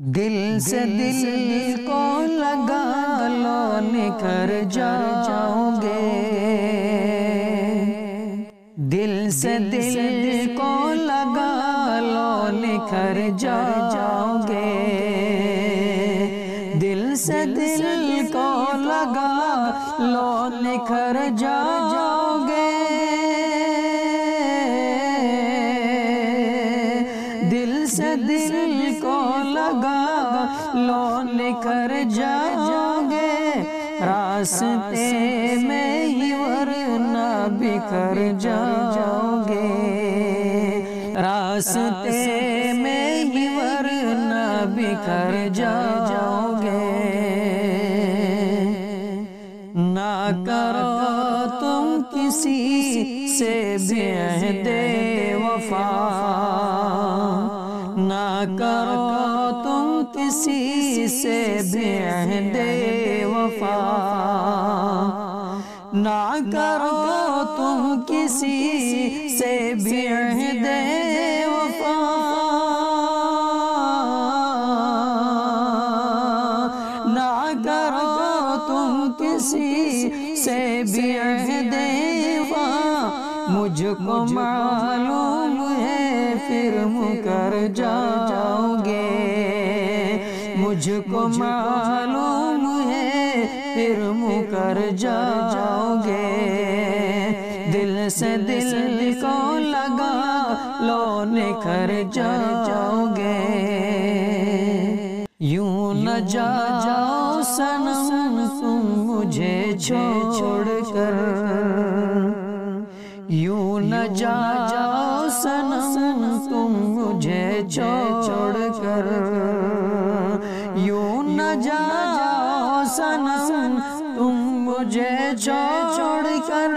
دل سے دل کو لگا لو نکھر جاؤ گے، دل سے دل کو لگا لو نکھر جاؤ گے، دل سے دل کو لگا لو نکھر جاؤ گے، دل سے دل کو لگا لو نکھر جاؤ گے، راستے میں ہی ورنہ بکھر جاؤ گے، راستے میں ہی ورنہ بکھر جاؤ گے، نہ کرو تم کسی سے بھی عہد وفا، نہ کرو تم کسی سے بھی عہد وفا، نہ کرو تم کسی سے بھی عہد وفا، نہ کرو تم کسی سے بھی عہد وفا، مجھ کو معلوم ہے پھر مکر جاؤ گے، مجھ کو معلوم ہے پھر مکر جاؤ گے، دل سے دل کو لگا لو نکھر جاؤ گے، یوں نہ جاؤ صنم تم مجھے چھوڑ کر، یوں نہ جاؤ صنم تم مجھے چھوڑ کر، یوں نہ جاؤ صنم تم مجھے چھوڑ کر،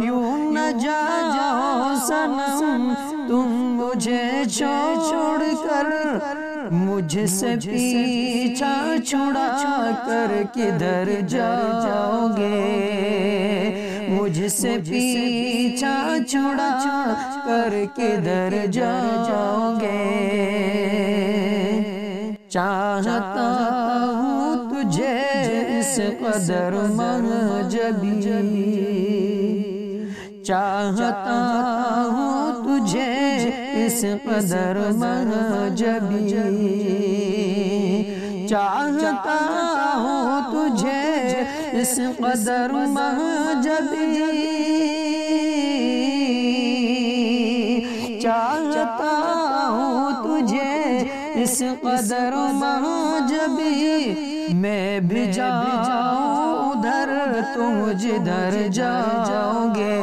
یوں نہ جاؤ صنم تم مجھے چھوڑ کر، مجھ سے پیچھا چھڑا کر کدھر جاؤ گے، مجھ سے پیچھا چھڑا کر کدھر جاؤ گے، چاہتا ہوں تجھے اس قدر منجبی، چاہتا ہوں تجھے اس قدر منجبی، چاہتا ہوں تجھے اس قدر منجبی، چاہتا ہوں تجھے اس قدر منجبی، میں بھی جاؤں ادھر تم جدھر جاؤ گے،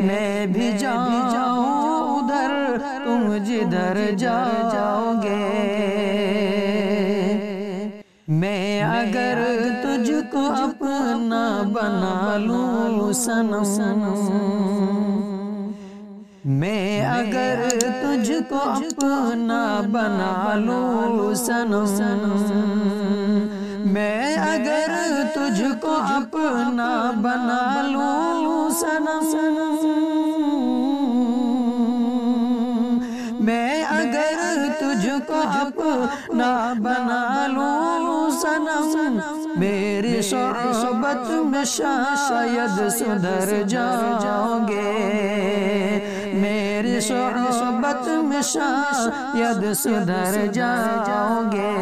میں بھی جاؤں ادھر تم جدھر جاؤ گے، میں اگر تجھ کو اپنا بنا لوں صنم، میں اگر تجھ کو اپنا بنا لوں صنم، میں اگر تجھ کو اپنا بنا لوں صنم، میں اگر تجھ کو اپنا بنا لوں صنم، میری صحبت میں شاید سدھر جاؤ گے، میری صحبت میں شاید سدھر جاؤ گے،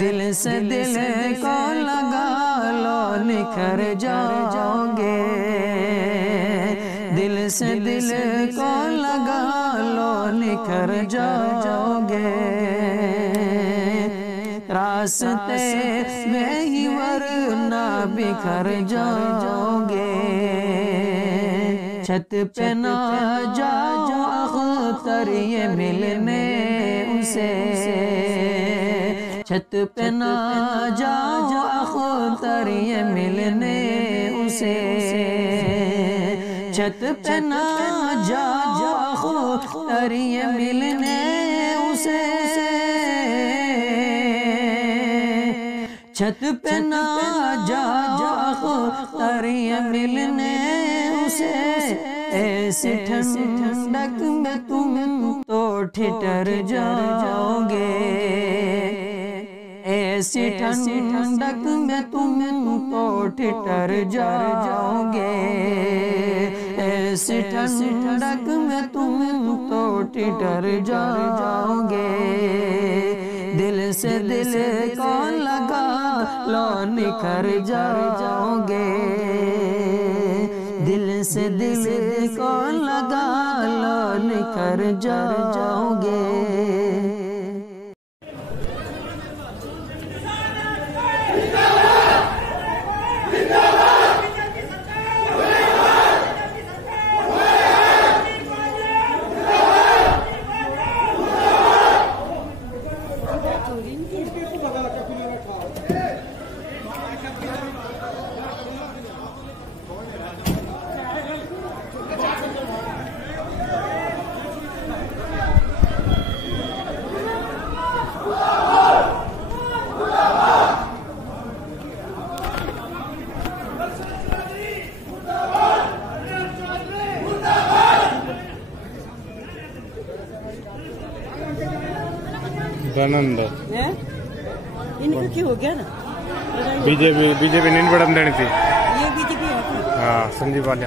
دل سے دل کو لگا لو نکھر جاؤ گے، دل سے دل کو لگا لو نکھر جاؤ گے، راستے میں ہی ورنہ بکھر جاؤ گے، چھت پہ نہ جاؤ اختر یہ ملنے اسے، چھت پہ نہ جاؤ اختر یہ ملنے اسے، چھت پہ نہ جاؤ اختر یہ ملنے اسے، چھت پہ نہ جاؤ اختر یہ ملنے اسے، ایسی ٹھنڈک میں تم تو ٹھٹر جاؤ گے، ایسی ٹھنڈک میں تم تو ٹھٹر جاؤ گے، ایسی ٹھنڈک میں تم تو ٹھٹر جاؤ گے، دل سے دل کو لگا لو نکھر جاؤ گے، دل سے دل کو لگا لو نکھر جاؤ گے۔ ಧನಂದ इनका क्या हो गया ना? बीजेपी नहीं बढ़न देनी थी। ये बीजेपी है। हाँ संजीव वाले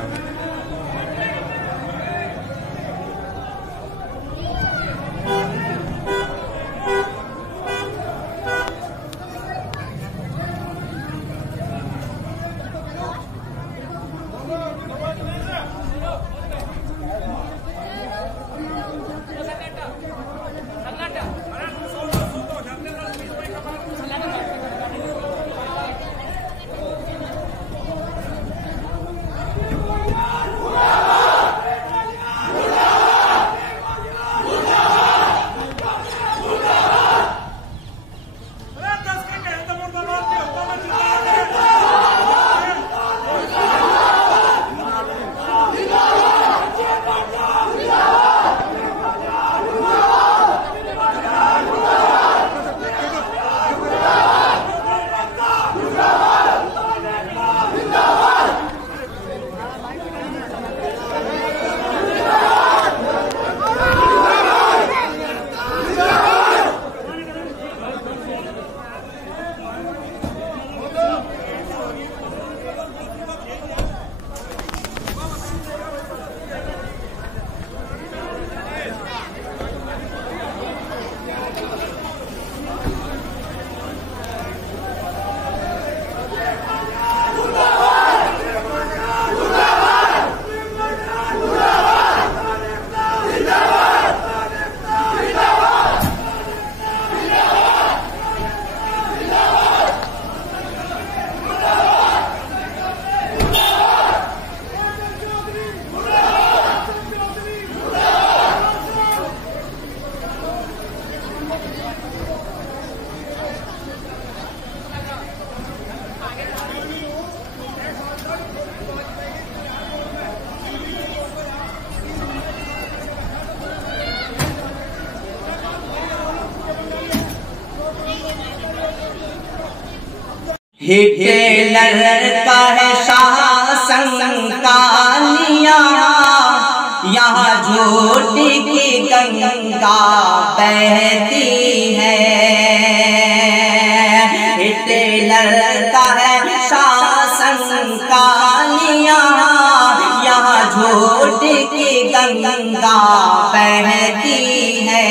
ہٹلر کا ہے شاسن کالیاں، یہاں جھوٹ کی گنگا بہتی ہے، ہٹلر کا ہے شاسن کالیاں، یہاں جھوٹ کی گنگا بہتی ہے،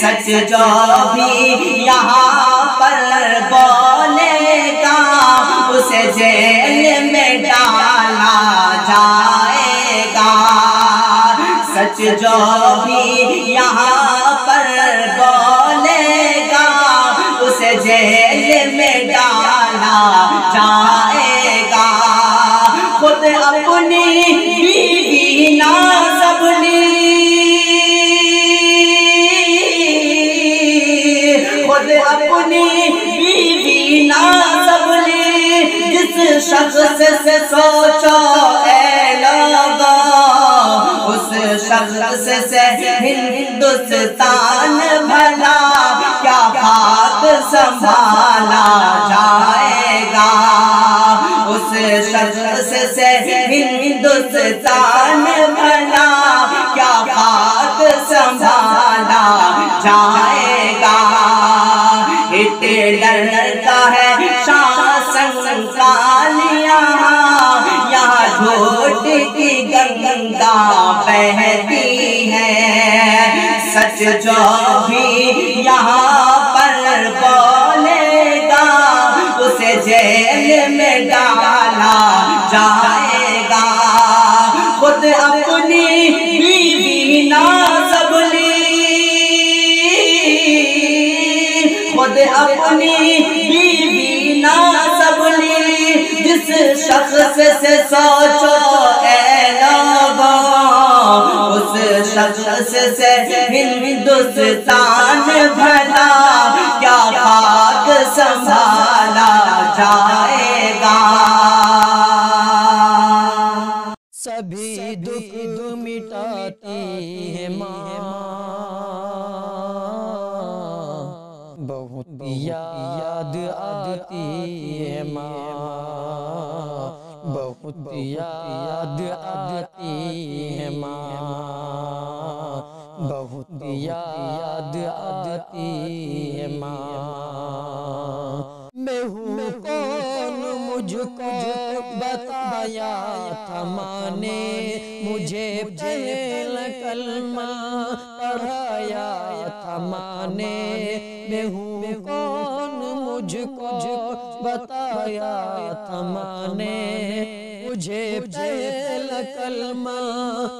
سچ جو بھی یہاں پر بولے گا اسے جیل میں ڈالا جائے گا، سچ جو بھی یہاں پر بولے گا اسے جیل میں ڈالا جائے گا، خود اپنی بیوی نازبنی، خود اپنی بیوی نازبنی، جس شخص سے سوچو اے لوگو، اس شخص سے ہندوستان بھلا کیا ہاتھ سنبھالا جائے گا، اس شخص سے ہندوستان دوستان بھلا کیا خاک سنبھالا جائے گا ہٹلر کا ہے شاسن کالیاں یہاں جھوٹ کی گنگا بہتی ہے سچ جو بھی یہاں پر بولے گا اسے جیل میں ڈالا جائے گا خود اپنی بیوی نازبلی خود اپنی بیوی نازبلی جس شخص سے سوچو اے لوگو اس شخص سے ہندوستان بھلا کیا خاک سنبھالا جائے گا سبھی دکھ مٹاتی ہے ماں بہت یاد آتی ہے ماں بہت یاد آتی ہے ماں بہت یاد آتی ہے ماں میں ہوں کون مجھ کو بتایا تھا ماں نے مجھے پہلا کلمہ پڑھایا تھا ماں نے میں ہوں کون مجھ کو بتایا تھا ماں نے مجھے پہلا کلمہ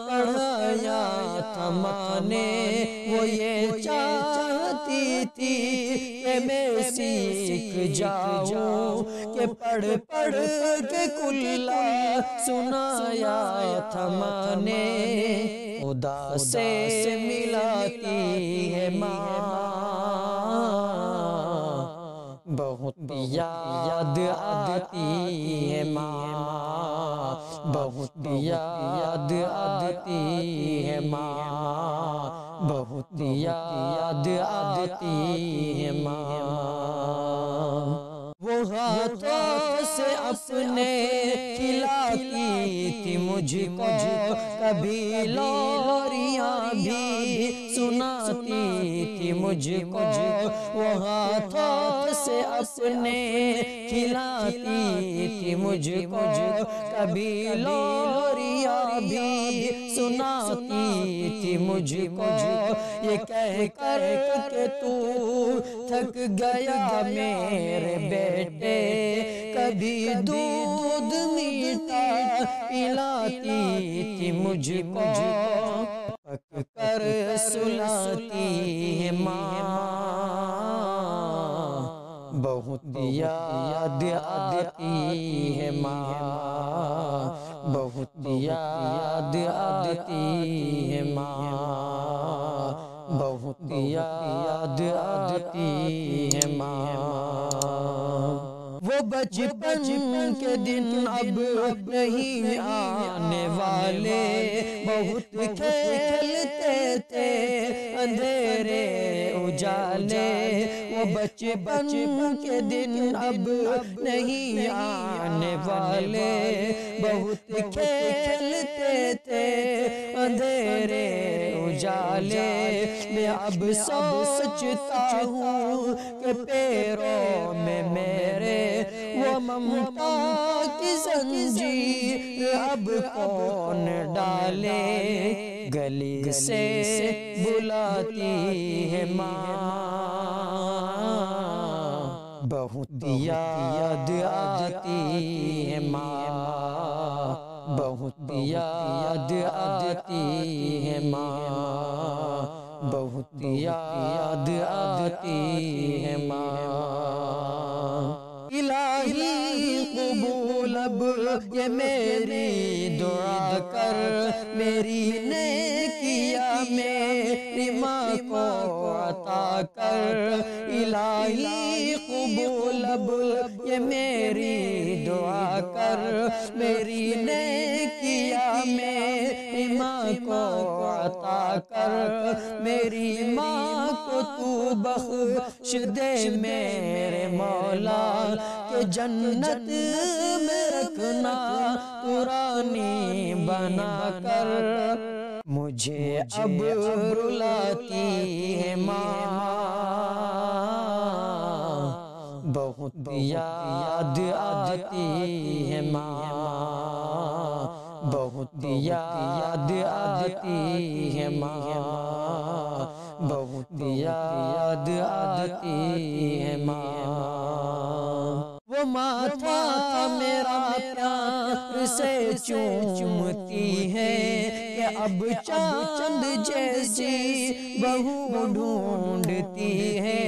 پڑھایا تھا ماں نے وہ یہ چاہتی تھی کہ میں سیکھ جاؤں کہ پڑھ پڑھ کے کلا سنایا تھا ماں نے خدا سے ملاتی ہے ماں بہت یاد آتی ہے ماں بہت یاد آتی ہے ماں بہت یاد آتی ہے ماں وہ ہاتھوں سے اپنے کھلاتی تھی مجھ کو کبھی لوریاں بھی سناتی تھی مجھ کو وہ ہاتھوں سے اپنے کھلاتی تھی مجھ کو کبھی لوریاں بھی سناتی تھی مجھ کو یہ کہہ کر کہ تو تھک گیا میرے بیٹے کبھی دودھ میٹھا پلاتی تھی مجھ کو پک کر سلاتی ہے ماں بہت یاد آتی ہے ماں بہت یاد آتی ہے ماں بہت یاد آتی ہے ماں وہ بچپن کے دن اب نہیں آنے والے بہت کھیلتے تھے اندھیرے اجالے وہ بچپن کے دن اب نہیں آنے والے بہت کھیلتے تھے اندھیرے اجالے میں اب سوچتا ہوں کہ پیروں میں میرے وہ ممتا کی زنجیر اب کون ڈالے گلی سے بلاتی ہے ماں بہت یاد آتی ہے ماں بہت یاد آتی ہے ماں بہت یاد آتی ہے ماں الہی قبول اب یہ میری دعا کر میری نیکیاں میری ماں کو عطا کر الہی قبول اب یہ میری دعا کر میری نیکیاں میری ماں کو عطا کر میری ماں کو تو بخش دے میرے مولا کہ جنت میں रखना तू रानी बना कर, मुझे अब रुलाती है माँ, बहुत याद आती है माँ, बहुत याद आती है माँ, बहुत याद आती है माँ। वो माथा मेरा प्यार से चूमती है कि अब चांद जैसी बहू ढूंढती है।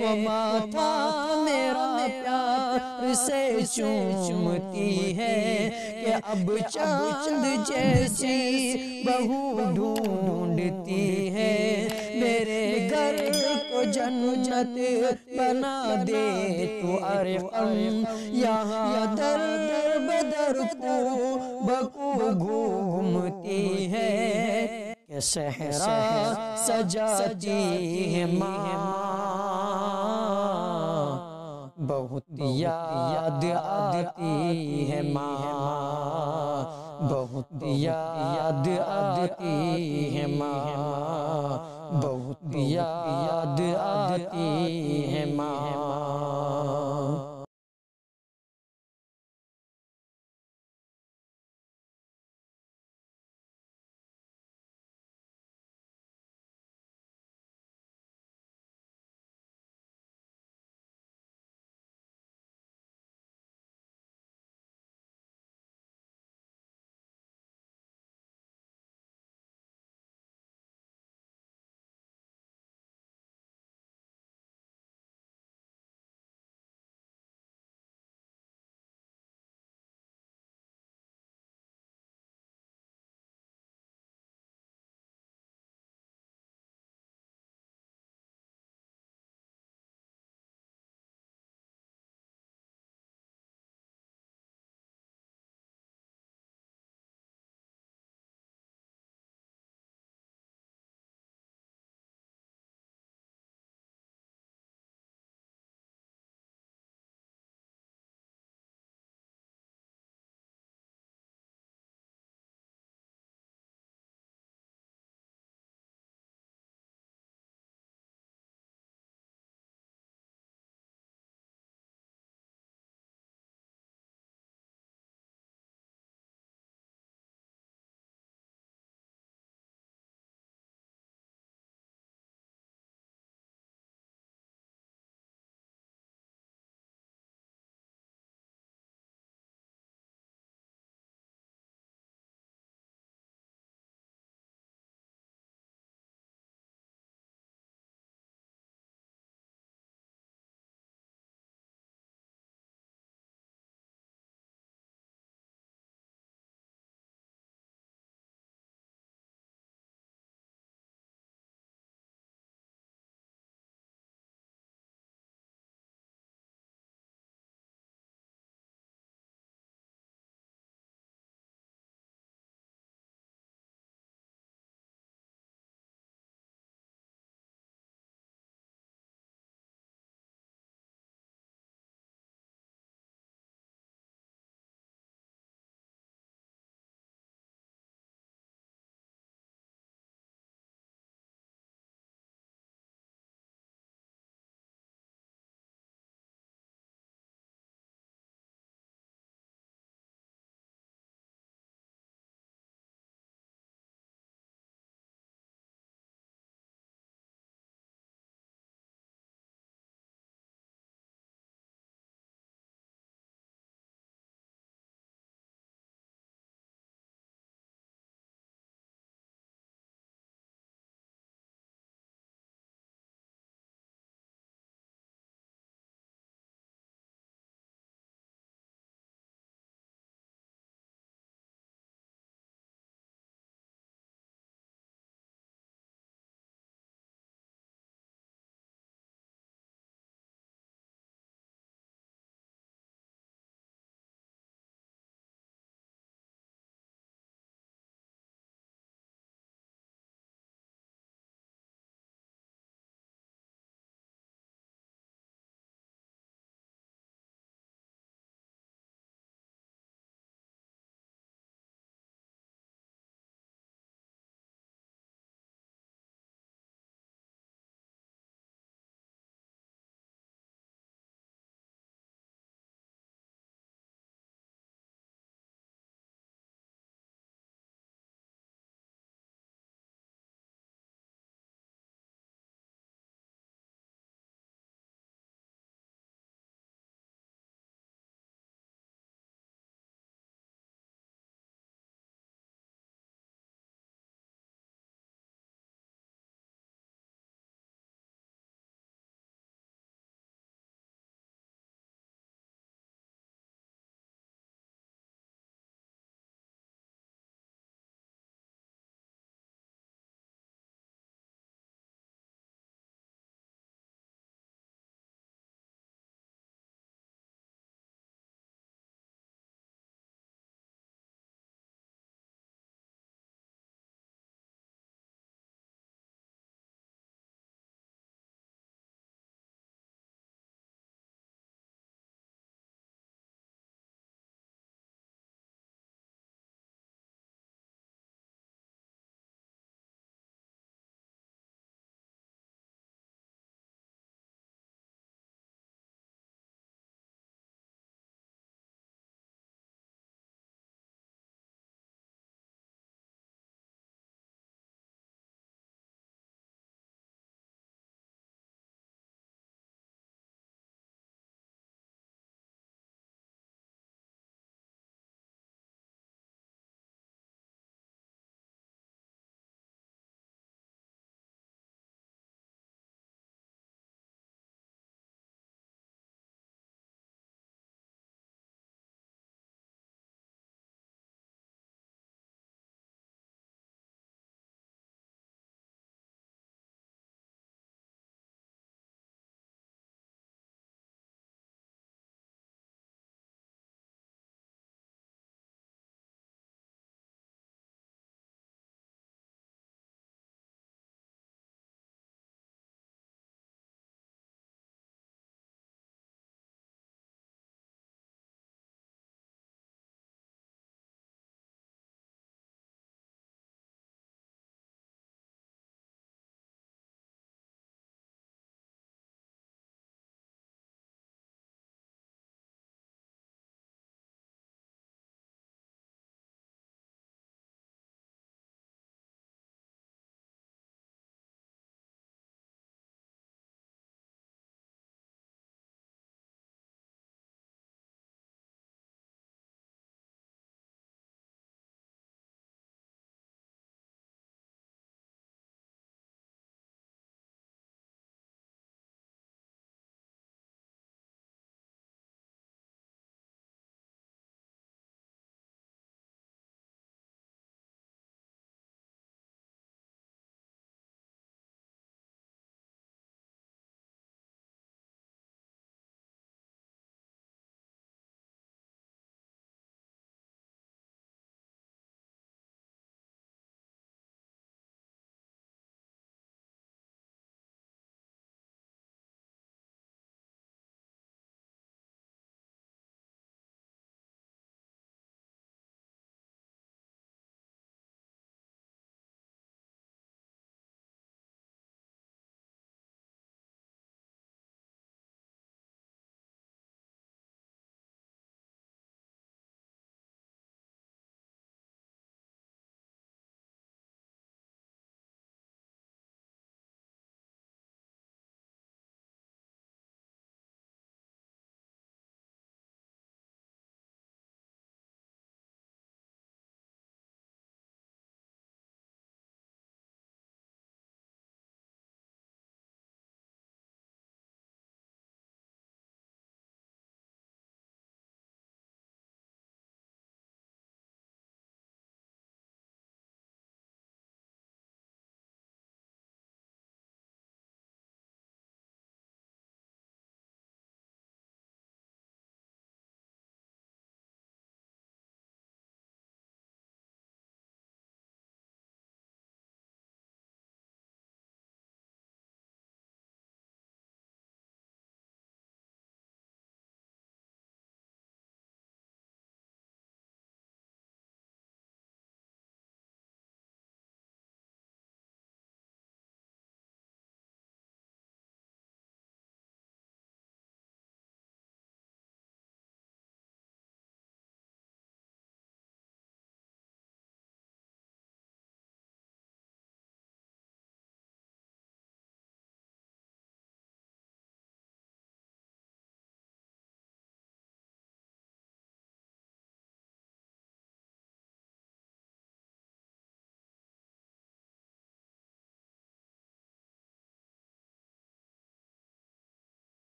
वो माथा मेरा प्यार से चूमती है कि अब चांद जैसी बहू ढूंढती है। मेरे घर को जन्नत बना दे तू अरफ़म, यहाँ दर दर बदर को बकू घूमती है कि सहरा सजाती है माँ, बहुत याद आती है माँ, बहुत याद आती है माँ, बहुत याद आती